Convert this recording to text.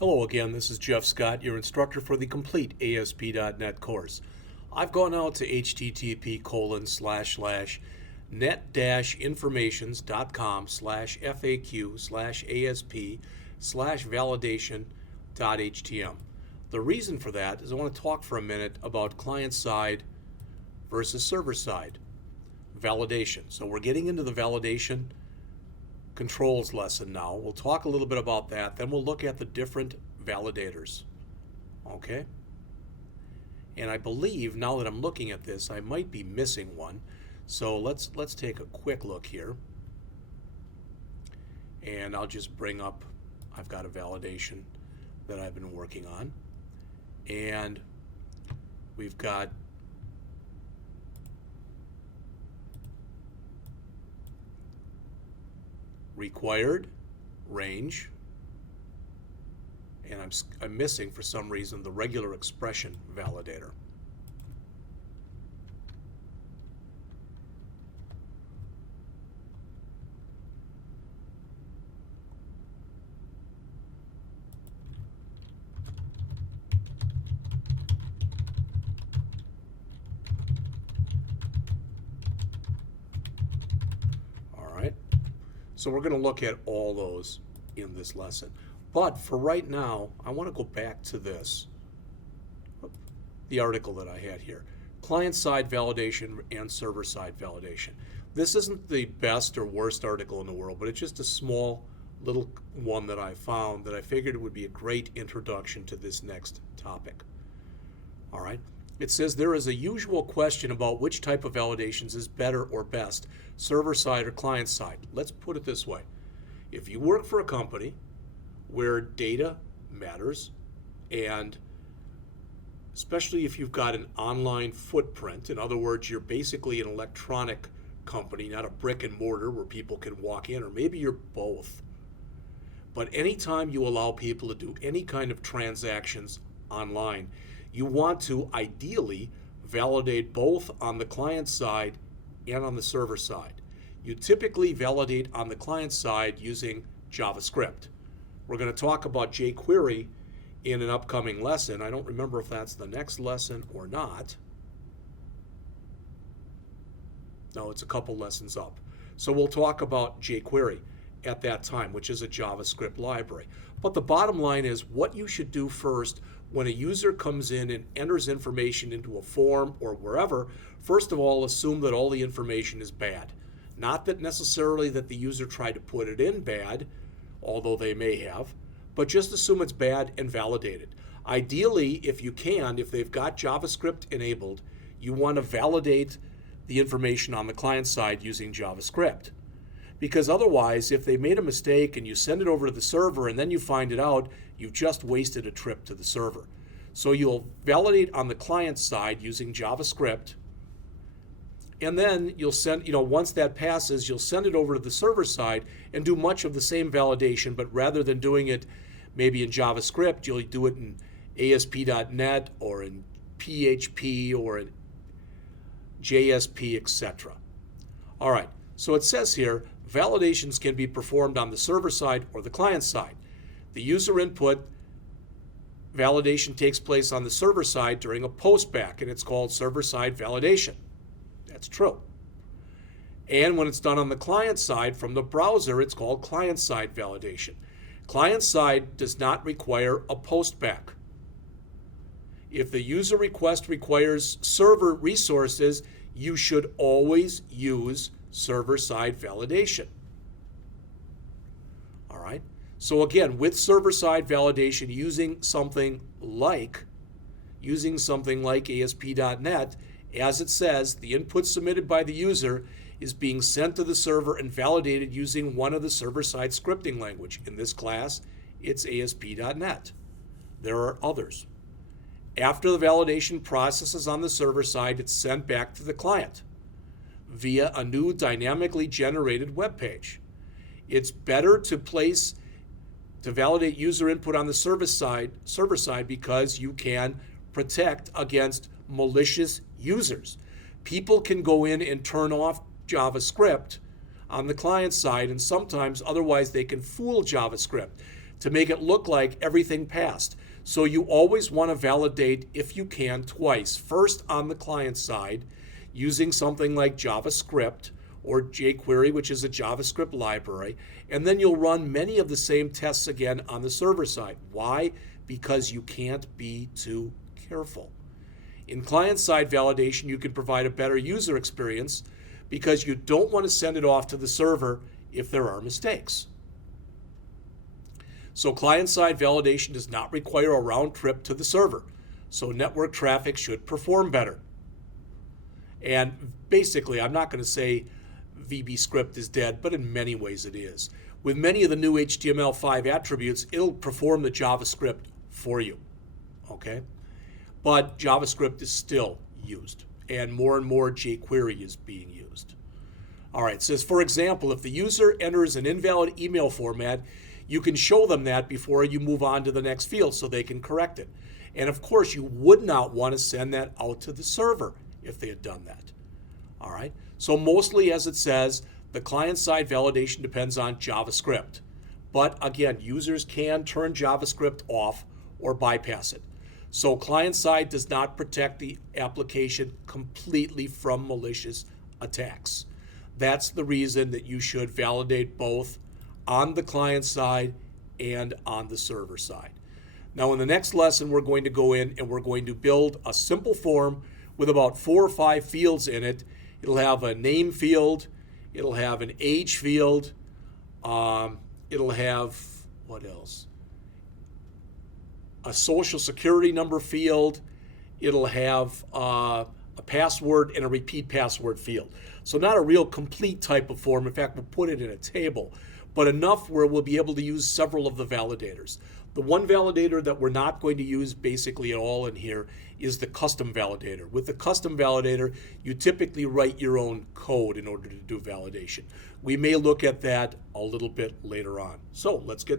Hello again, this is Jeff Scott, your instructor for the complete ASP.NET course. I've gone out to http://net-informations.com/FAQ/ASP/validation.htm. The reason for that is I want to talk for a minute about client-side versus server-side validation. So we're getting into the validation controls lesson now. We'll talk a little bit about that, then we'll look at the different validators. Okay? And I believe now that I'm looking at this, I might be missing one. So let's take a quick look here. And I'll just bring up, I've got a validation that I've been working on. And we've got required range, and I'm missing for some reason the regular expression validator. So we're going to look at all those in this lesson. But for right now, I want to go back to this, the article that I had here. Client-side validation and server-side validation. This isn't the best or worst article in the world, but it's just a small little one that I found that I figured it would be a great introduction to this next topic. All right. It says there is a usual question about which type of validations is better or best, server-side or client-side. Let's put it this way. If you work for a company where data matters, and especially if you've got an online footprint, in other words, you're basically an electronic company, not a brick and mortar where people can walk in, or maybe you're both. But anytime you allow people to do any kind of transactions online, you want to ideally validate both on the client side and on the server side. You typically validate on the client side using JavaScript. We're going to talk about jQuery in an upcoming lesson. I don't remember if that's the next lesson or not. No, it's a couple lessons up. So we'll talk about jQuery at that time, which is a JavaScript library. But the bottom line is what you should do first when a user comes in and enters information into a form or wherever. First of all, assume that all the information is bad. Not that necessarily that the user tried to put it in bad, although they may have, but just assume it's bad and validate it. Ideally, if you can, if they've got JavaScript enabled, you want to validate the information on the client side using JavaScript. Because otherwise, if they made a mistake and you send it over to the server and then you find it out, you've just wasted a trip to the server. So you'll validate on the client side using JavaScript, and then you'll send, once that passes, you'll send it over to the server side and do much of the same validation, but rather than doing it maybe in JavaScript, you'll do it in ASP.NET or in PHP or in JSP, etc. All right, so it says here, validations can be performed on the server side or the client side. The user input validation takes place on the server side during a postback, and it's called server-side validation. That's true. And when it's done on the client side from the browser, it's called client-side validation. Client-side does not require a postback. If the user request requires server resources, you should always use server-side validation. All right? So again, with server-side validation, using something like ASP.NET, as it says, the input submitted by the user is being sent to the server and validated using one of the server-side scripting language. In this class, it's ASP.NET. There are others. After the validation process is on the server side, it's sent back to the client via a new dynamically generated web page. It's better to validate user input on the server side because you can protect against malicious users. People can go in and turn off JavaScript on the client side, and sometimes otherwise they can fool JavaScript. to make it look like everything passed. So you always want to validate, if you can, twice. First on the client side, using something like JavaScript or jQuery, which is a JavaScript library, and then you'll run many of the same tests again on the server side. Why? Because you can't be too careful. In client-side validation, you can provide a better user experience because you don't want to send it off to the server if there are mistakes. So client-side validation does not require a round trip to the server, so network traffic should perform better. And basically, I'm not going to say VB script is dead, but in many ways it is. With many of the new HTML5 attributes, it'll perform the JavaScript for you, okay? But JavaScript is still used, and more jQuery is being used. All right, it says, for example, if the user enters an invalid email format, you can show them that before you move on to the next field so they can correct it. And of course, you would not want to send that out to the server if they had done that. All right, so mostly, as it says, the client-side validation depends on JavaScript. But again, users can turn JavaScript off or bypass it. So client-side does not protect the application completely from malicious attacks. That's the reason that you should validate both on the client side and on the server side. Now in the next lesson, we're going to go in and we're going to build a simple form with about 4 or 5 fields in it. It'll have a name field, it'll have an age field, it'll have, what else? A social security number field, it'll have a password and a repeat password field. So not a real complete type of form. In fact, we'll put it in a table, but enough where we'll be able to use several of the validators. The one validator that we're not going to use basically at all in here is the custom validator. With the custom validator, you typically write your own code in order to do validation. We may look at that a little bit later on. So let's get